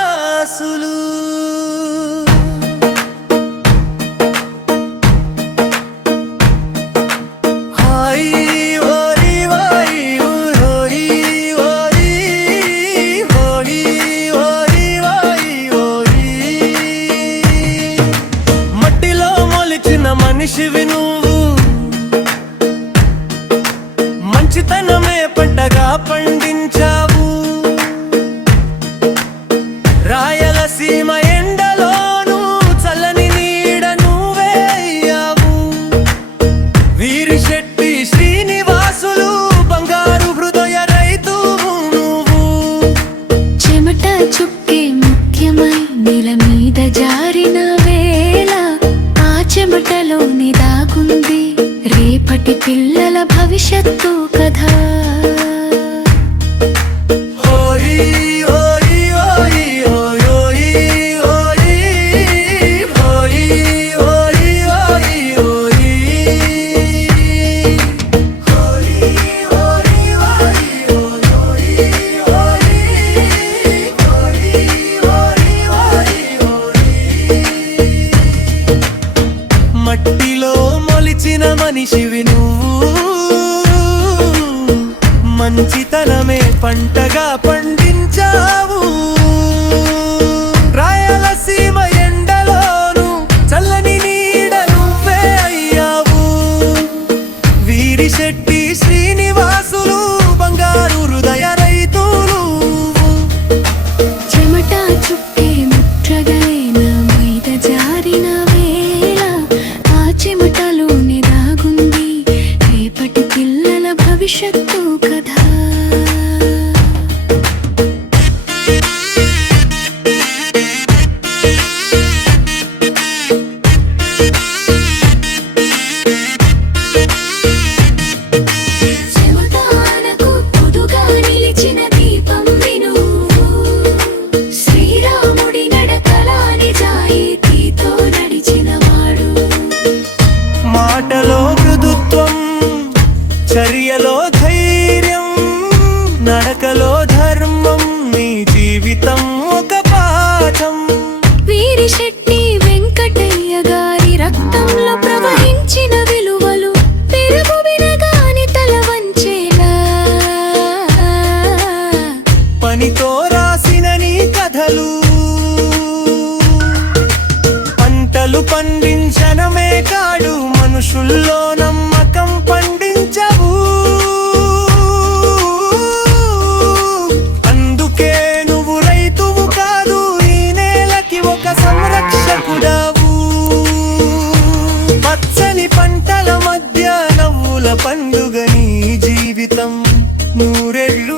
శ్రీనివాసులు మనిషివి నువ్వు, మంచితనమే పంటగా పండించావు. రాయలసీమ ఎండలోను చల్లని నీడ నువ్వే అయ్యావు. వీరిశెట్టి శ్రీనివాసులు బంగారు హృదయ రైతు నువ్వు. చెమట చుక్కే ముఖ్యమై నేల మీద జారిన వేళ ఆ చెమటలోని దాగుంది రేపటి పిల్లల భవిష్యత్తు కథ. మట్టిలో మొలిచిన మనిషివి నువ్వు, మంచితనమే పంటగా పండించావు. రాయలసీమ ఎండలోను చల్లని నీడ నువ్వే అయ్యావు. వీరిశెట్టి శ్రీనివాసులు బంగారు హృదయ రైతులు. చెమట చుక్కే ముట్రగైన మీద జారిన వేళ ఆ చెమటలోని దాగుంది రేపటి పిల్లల భవిష్యత్తు కథ. మాటలో మృదుత్వం, చర్యలో ధైర్యం, నడకలో ధర్మం, నీ జీవితం ఒక పాఠం. వీరిశెట్టి వెంకటయ్య గారి రక్తంలో ప్రవహించిన విలువలు పెరుగు వినగాని తల వంచేలా. పనితో రాసిన నీ కథలు పంటలు పండించడమే కాడు మనుషుల్లో నమ్మకం పండించవు. అందుకే నువ్వు రైతువు కాదు, ఈ నేలకి ఒక సంరక్షకుడావు. పచ్చని పంటల మధ్య నవ్వుల పండుగ నీ జీవితం, నూరెళ్ళు